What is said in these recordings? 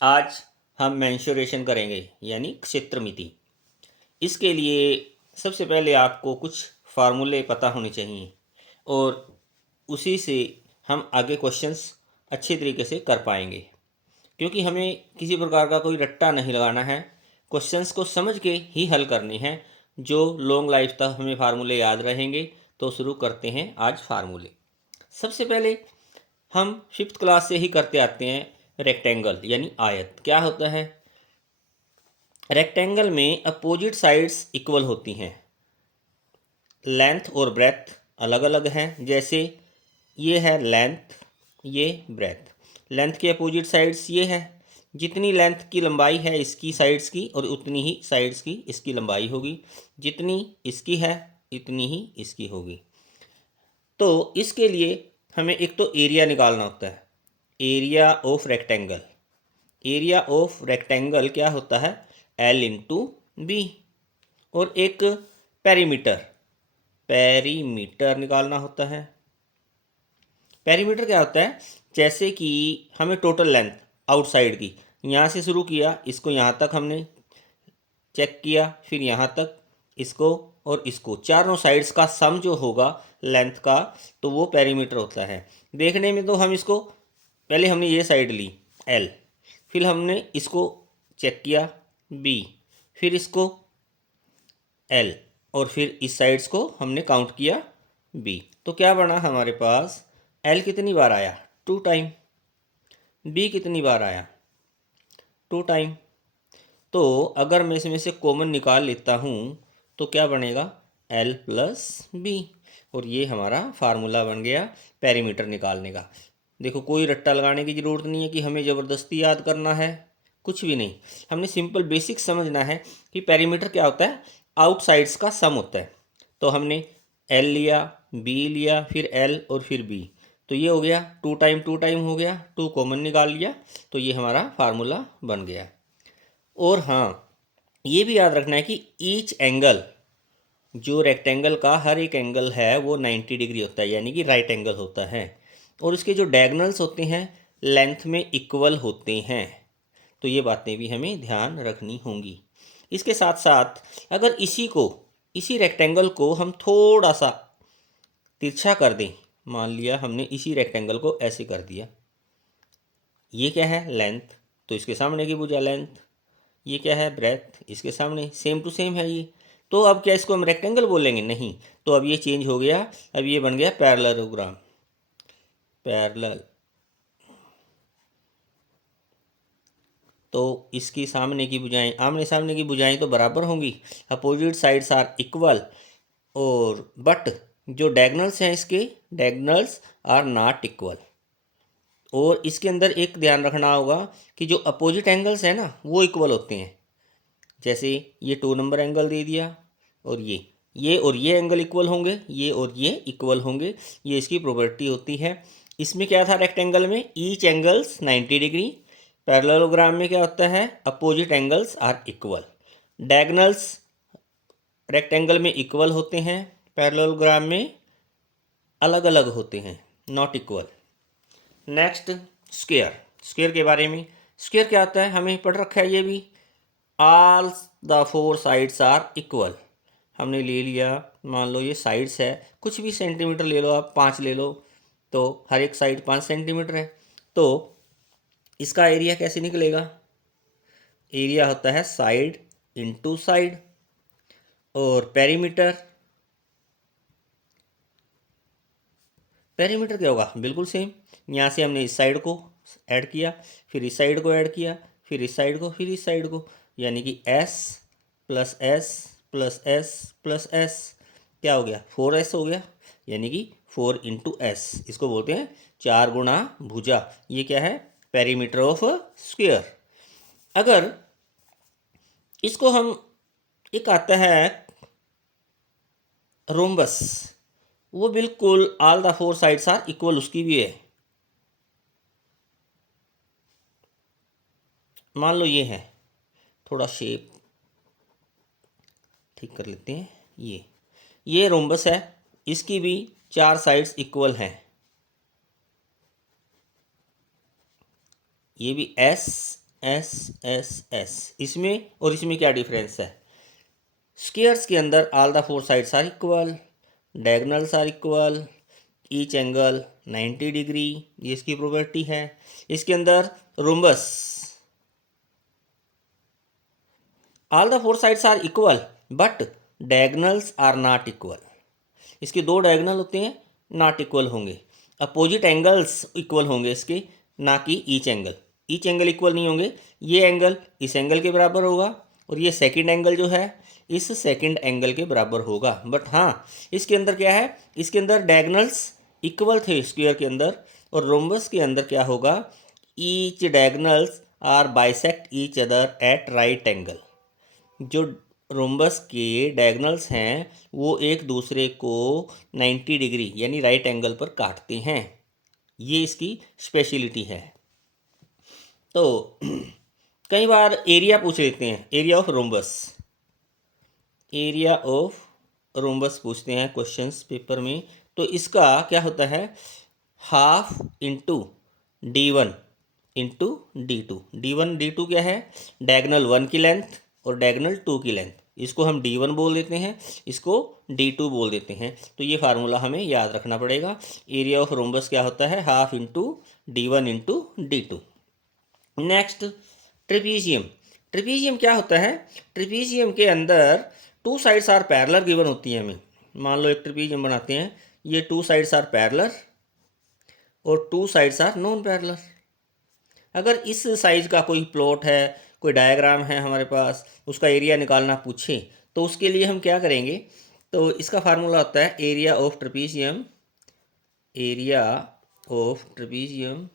आज हम मेंसुरेशन करेंगे यानी क्षेत्रमिति। इसके लिए सबसे पहले आपको कुछ फार्मूले पता होने चाहिए और उसी से हम आगे क्वेश्चंस अच्छे तरीके से कर पाएंगे, क्योंकि हमें किसी प्रकार का कोई रट्टा नहीं लगाना है। क्वेश्चंस को समझ के ही हल करने हैं जो लॉन्ग लाइफ तक हमें फार्मूले याद रहेंगे। तो शुरू करते हैं आज फार्मूले। सबसे पहले हम फिफ्थ क्लास से ही करते आते हैं रेक्टेंगल यानी आयत। क्या होता है? रेक्टेंगल में अपोजिट साइड्स इक्वल होती हैं, लेंथ और ब्रेथ अलग अलग हैं। जैसे ये है लेंथ, ये ब्रेथ। लेंथ के अपोजिट साइड्स ये है। जितनी लेंथ की लंबाई है इसकी साइड्स की और उतनी ही साइड्स की इसकी लंबाई होगी। जितनी इसकी है इतनी ही इसकी होगी। तो इसके लिए हमें एक तो एरिया निकालना होता है, area of rectangle. Area of rectangle क्या होता है? L into B. और एक पेरीमीटर, पेरीमीटर निकालना होता है। पेरीमीटर क्या होता है? जैसे कि हमें टोटल लेंथ आउटसाइड की यहाँ से शुरू किया, इसको यहाँ तक हमने चेक किया, फिर यहाँ तक इसको और इसको, चारों साइड्स का सम जो होगा लेंथ का, तो वो पेरीमीटर होता है। देखने में तो हम इसको, पहले हमने ये साइड ली L, फिर हमने इसको चेक किया B, फिर इसको L, और फिर इस साइड्स को हमने काउंट किया B। तो क्या बना हमारे पास? L कितनी बार आया? 2 टाइम। B कितनी बार आया? 2 टाइम। तो अगर मैं इसमें से कॉमन निकाल लेता हूँ तो क्या बनेगा? L plus B. और ये हमारा फार्मूला बन गया पेरीमीटर निकालने का। देखो, कोई रट्टा लगाने की ज़रूरत नहीं है कि हमें ज़बरदस्ती याद करना है, कुछ भी नहीं। हमने सिंपल बेसिक समझना है कि पेरीमीटर क्या होता है, आउटसाइड्स का सम होता है। तो हमने L लिया, B लिया, फिर L और फिर B। तो ये हो गया 2 टाइम हो गया, 2 कॉमन निकाल लिया, तो ये हमारा फार्मूला बन गया। और हाँ, ये भी याद रखना है कि ईच एंगल, जो रेक्टेंगल का हर एक एंगल है वो 90 डिग्री होता है, यानी कि राइट एंगल होता है। और इसके जो डायगोनल्स होते हैं लेंथ में इक्वल होते हैं। तो ये बातें भी हमें ध्यान रखनी होंगी। इसके साथ साथ अगर इसी रेक्टेंगल को हम थोड़ा सा तिरछा कर दें, मान लिया हमने इसी रेक्टेंगल को ऐसे कर दिया, ये क्या है? लेंथ, तो इसके सामने की भुजा लेंथ। ये क्या है? ब्रेथ, इसके सामने सेम टू सेम है ये। तो अब क्या इसको हम रेक्टेंगल बोलेंगे? नहीं। तो अब ये चेंज हो गया, अब ये बन गया पैरेललोग्राम। पैरेलल, तो इसकी सामने की भुजाएं, आमने सामने की भुजाएं तो बराबर होंगी, अपोजिट साइड्स आर इक्वल। और बट जो डायगोनल्स हैं इसके, डायगोनल्स आर नॉट इक्वल। और इसके अंदर एक ध्यान रखना होगा कि जो अपोजिट एंगल्स हैं ना वो इक्वल होते हैं। जैसे ये 2 नंबर एंगल दे दिया, और ये और ये एंगल इक्वल होंगे, ये और ये इक्वल होंगे। ये इसकी प्रॉपर्टी होती है। इसमें क्या था? रेक्टेंगल में ईच एंगल्स 90 डिग्री। पैरेललोग्राम में क्या होता है? Opposite angles are equal. Diagonals rectangle में इक्वल होते हैं, पैरेललोग्राम में अलग अलग होते हैं, not equal. Next, square. Square के बारे में, स्क्वायर क्या होता है हमें पढ़ रखा है ये भी। All the 4 sides are equal. हमने ले लिया, मान लो ये साइड्स है, कुछ भी सेंटीमीटर ले लो आप, 5 ले लो, तो हर एक साइड 5 सेंटीमीटर है। तो इसका एरिया कैसे निकलेगा? एरिया होता है साइड इंटू साइड। और पेरीमीटर, पेरीमीटर क्या होगा? बिल्कुल सेम। यहाँ से हमने इस साइड को ऐड किया, फिर इस साइड को ऐड किया, फिर इस साइड को, फिर इस साइड को, यानी कि S plus S plus S plus S, क्या हो गया? 4S हो गया, यानी कि 4 इंटू एस। इसको बोलते हैं 4 गुणा भुजा। ये क्या है? Perimeter of square. अगर इसको हम, एक आता है रोम्बस, वो बिल्कुल all the 4 sides are equal, उसकी भी है। मान लो ये है, थोड़ा शेप ठीक कर लेते हैं। ये रोम्बस है, इसकी भी 4 साइड्स इक्वल हैं। ये भी S एस एस एस, इसमें और इसमें क्या डिफरेंस है? स्क्वायर्स के अंदर all the four sides are equal, diagonals are equal, each angle 90 degree, ये इसकी प्रॉपर्टी है। इसके अंदर rhombus all the four sides are equal but diagonals are not equal, इसके दो डायगोनल होते हैं, नॉट इक्वल होंगे। अपोजिट एंगल्स इक्वल होंगे इसके, ना कि each angle. Each angle equal नहीं होंगे, ये एंगल इस एंगल के बराबर होगा और ये सेकंड एंगल जो है इस सेकंड एंगल के बराबर होगा। बट हाँ, इसके अंदर क्या है, इसके अंदर डायगोनल्स इक्वल थे स्क्वायर के अंदर, और रोम्बस के अंदर क्या होगा, each diagonals are bisect each other at right angle. जो रोम्बस के डायगोनल्स हैं वो एक दूसरे को 90 डिग्री यानी राइट एंगल पर काटते हैं, ये इसकी स्पेशलिटी है। तो कई बार एरिया पूछ लेते हैं, area of rhombus, area of rhombus पूछते हैं क्वेश्चंस पेपर में। तो इसका क्या होता है, half into D1 into D2। D1 D2 क्या है, डायगोनल 1 की लेंथ और डायगोनल 2 की लेंथ, इसको हम D1 बोल देते हैं, इसको D2 बोल देते हैं। तो ये फार्मूला हमें याद रखना पड़ेगा। एरिया ऑफ रोम्बस क्या होता है, half into D1 into D2। Next, trapezium. Trapezium क्या होता है, ट्रेपीजियम के अंदर two sides are parallel given होती है हमें। मान लो एक ट्रेपीजियम बनाते हैं, ये टू साइड्स आर पैरेलल और two sides are non parallel. अगर इस साइज का कोई प्लॉट है, कोई डायग्राम है हमारे पास, उसका एरिया निकालना पूछे तो उसके लिए हम क्या करेंगे, तो इसका फार्मूला होता है area of trapezium, area of trapezium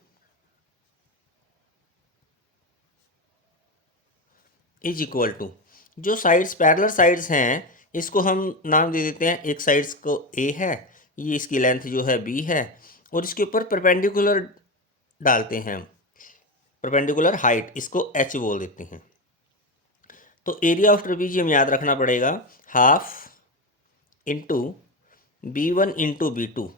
is equal to, जो साइड्स पैरेलल साइड्स हैं इसको हम नाम दे देते हैं, एक साइड्स को ए है, ये इसकी लेंथ जो है बी है, और इसके ऊपर परपेंडिकुलर डालते हैं हम, परपेंडिकुलर हाइट, इसको एच बोल देते हैं। तो एरिया ऑफ ट्रेपीजियम याद रखना पड़ेगा, half into B1 into B2,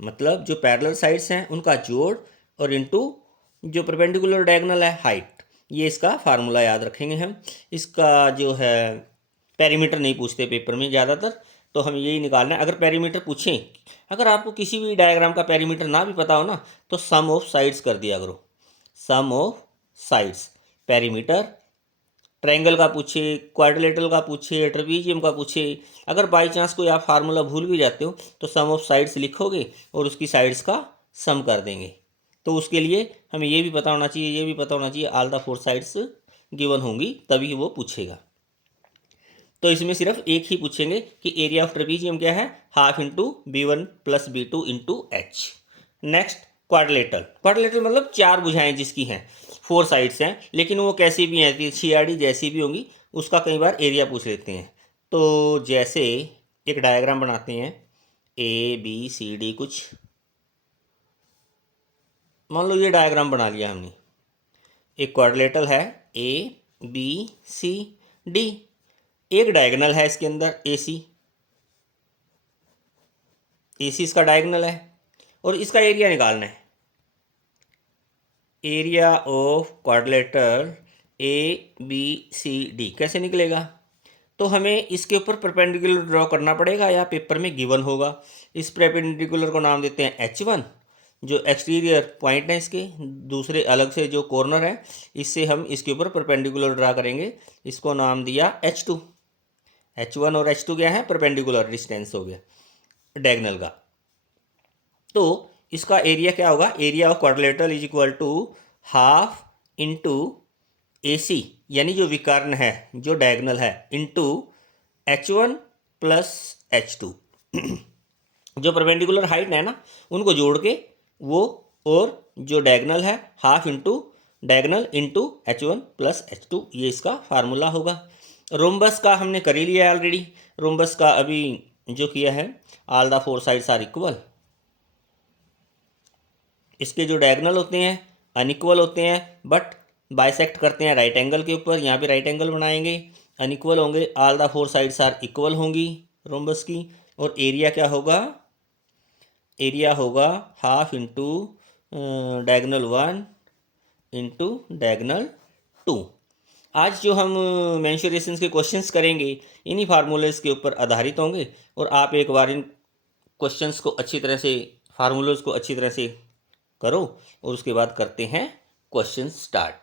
मतलब जो पैरेलल साइड्स हैं उनका जोड़, और इंटू जो परपेंडिकुलर डायगोनल है हाइट, ये इसका फार्मूला याद रखेंगे हम। इसका जो है पेरीमीटर नहीं पूछते पेपर में ज़्यादातर, तो हम यही निकालना है। अगर पेरीमीटर पूछें, अगर आपको किसी भी डायग्राम का पेरीमीटर ना भी पता हो ना, तो सम ऑफ साइड्स कर दिया करो, सम ऑफ साइड्स पेरीमीटर। ट्रायंगल का पूछे, क्वाड्रिलेटरल का पूछे, ट्रेपीजियम का पूछे, अगर बाई चांस कोई आप फार्मूला भूल भी जाते हो तो सम ऑफ साइड्स लिखोगे और उसकी साइड्स का सम कर देंगे। तो उसके लिए हमें ये भी पता होना चाहिए, ये भी पता होना चाहिए, all the four sides given होंगी तभी वो पूछेगा। तो इसमें सिर्फ एक ही पूछेंगे कि एरिया ऑफ ट्रेपीजियम क्या है, half into B1 plus B2 into H. Next, quadrilateral. Quadrilateral मतलब चार भुजाएं जिसकी हैं, फोर साइड्स हैं, लेकिन वो कैसी भी हैं, CRD जैसी भी होंगी, उसका कई बार एरिया पूछ लेते हैं। तो जैसे एक डायग्राम बनाते हैं, ABCD कुछ, मान लो ये डायग्राम बना लिया हमने, एक क्वाड्रिलेटरल है ABCD, एक डायगोनल है इसके अंदर AC इसका डायगोनल है, और इसका एरिया निकालना है। एरिया ऑफ क्वाड्रिलेटरल ABCD कैसे निकलेगा, तो हमें इसके ऊपर परपेंडिकुलर ड्रॉ करना पड़ेगा या पेपर में गिवन होगा। इस परपेंडिकुलर को नाम देते हैं H1, जो एक्सटीरियर पॉइंट है इसके, दूसरे अलग से जो कॉर्नर है इससे हम इसके ऊपर परपेंडिकुलर ड्रा करेंगे, इसको नाम दिया H2। H1 और H2 क्या है, परपेंडिकुलर डिस्टेंस हो गया डायगोनल का। तो इसका एरिया क्या होगा, area of quadrilateral is equal to half into AC यानी जो विकर्ण है, जो डायगोनल है, इंटू H1 प्लस H2 जो परपेंडिकुलर हाइट है ना उनको जोड़ के वो, और जो डायगोनल है half into diagonal into H1 plus H2, ये इसका फार्मूला होगा। रोम्बस का हमने कर ही लिया ऑलरेडी, रोम्बस का अभी जो किया है, all the four sides are equal, इसके जो डायगोनल होते हैं अनइक्वल होते हैं बट बाइसेक्ट करते हैं राइट एंगल के ऊपर, यहाँ पे राइट एंगल बनाएंगे, अनइक्वल होंगे, all the four sides are equal होंगी रोम्बस की। और एरिया क्या होगा, एरिया होगा half into diagonal 1 into diagonal 2। आज जो हम मेंसुरेशंस के क्वेश्चंस करेंगे इन्हीं फार्मूलेस के ऊपर आधारित होंगे, और आप एक बार इन क्वेश्चंस को अच्छी तरह से, फार्मूलेस को अच्छी तरह से करो, और उसके बाद करते हैं क्वेश्चन स्टार्ट।